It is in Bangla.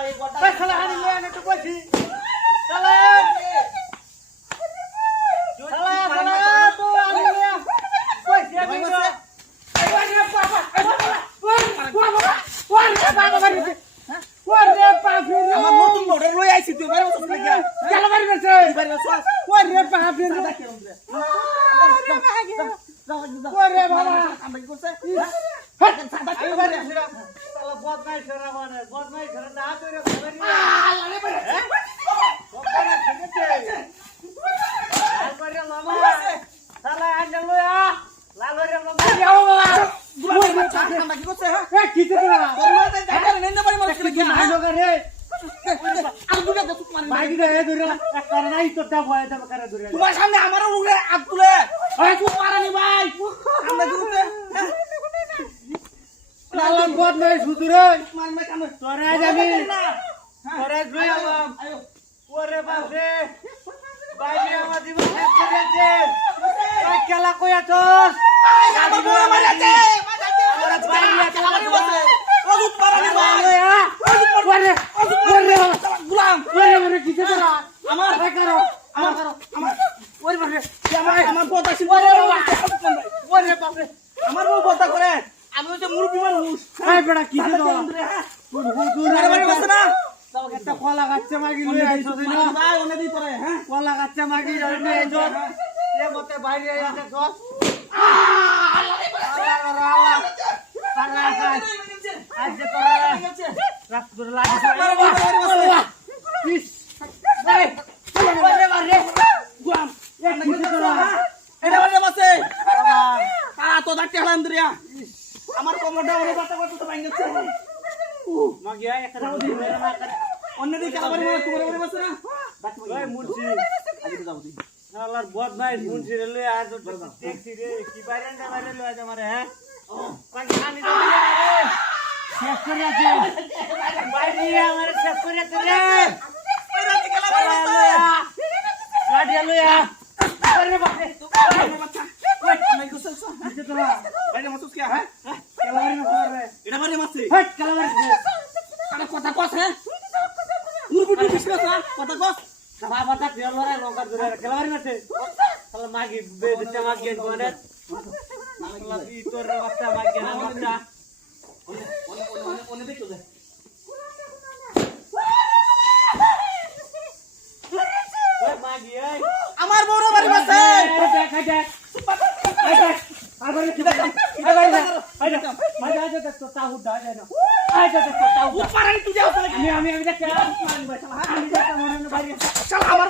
এই গোটা শালা হানি লয়ে আনে তো কইছি শালা শালা শালা তো আনি লয়ে কইছি আমি তো আমার নতুন মোটর লই আইছি তুই বাইরে বসে লাগা কেলা বাড়ি গেছে বাইরে বসে ওরে বাপরে ওরে বাবা আমরা কি করছে সাদা কেলা বাড়ি গেছে শালা বদমাই ছড়া মানে বদমাই ছড়া না করে খবর নিয়ে আলে বাড়ি ওখানে ঠিকছে লাল করে মামা শালা আন্ডা লয়া লাল করে মামা যাও বাবা আমরা কি করছে হ্যাঁ এ কি করে না তোর মাথা দেখা নেন্দা বাড়ি মারছ লাগা মাইলো করে আর দুটা তো মানে বাইক দে ধরে কারণ নাই তো তা বয় দেব করে ধরে তোমার সামনে আমারও উড়ে আগ তুলে ওই তুই পারানি ভাই আমরা কি করছে শালা বদমাই সুদুরে মান মে কাম তোরে যাবি তোরে লই আলাম ওরে বাপরে বাইরে আমার জীবন শেষ করে আছে ওই খেলা কইয়া তোর আমার বড় মারাতে আমার বাইরে খেলা বাড়ি বসে ও তুই পারানি ভাই ওরে ওরে গুলাম ওরে ওরে কিছে তোরা আমার ভাই করো আমার আমার ওরে বাপরে আমার কথা ছিল ওরে বাবা ওরে বাপরে আমার বউ কথা করে আমি হচ্ছে মুরব্বি মানুষ এই বেটা কিছে তোরা আরে বাড়ি বসে না একটা কলা গাছে মাগি লই আইছো না ভাই ওনে দি তোরে হ্যাঁ কলা গাছে মাগি লই আইছো এ মতে বাইরে আইছে তো আজকে তোরা রাত ধরে লাগিছে ওরে বারে গুলাম এ কিছে তোরা এটা বাড়ি বসে তো দাঁড়তে হলাম দরিয়া আমার কোমরটা ওরে বাতা করতে তো ভাঙ গেছে মাগিয়া একটা দিন না করে অন্য দিকে আবার মনে তোমার ওরে বসে না ওই মুন্সি আগে তো যাবো তুই আল্লাহর বদমাইশ মুন্সি রে লই আর তো দেখছি রে কি বাইরে লই আজ আমারে হ্যাঁ কাকি খানি তো দিলে না রে শেষ করে আছে বাইরে আমারে শেষ করে আছে রে এরা দিকে লাগা লাডিয়া লইয়া আরে বাপরে বাচ্চা ওই নাই গোসল সো কিছে তোরা বাইরে মাসুস কি হ্যাঁ কেলাবারি না করে এটা বাড়ি মাসে হট কেলাবারি আরে কথা কস হ্যাঁ মুরবুটি বিস্কুট না কথা কস বাবাটা কেলাবারি লঙ্কা ধরে কেলাবারি নাতে শালা মাগি বেদটা মাগি কোনে শালা ই তোর বাচ্চা মাগি না বাচ্চা ওনে দেখো দে ওই মাগি এই আমার বড় বাড়ি মাসে দেখ দেখ আবার কি দেখ আবার দেখ মাঝে দেখ তো তাহু দা যায় না আইতে দেখ তো তাহু ও পারানি তুই যাও আমি দেখ আমি দেখ মনে বাইরে চল আমার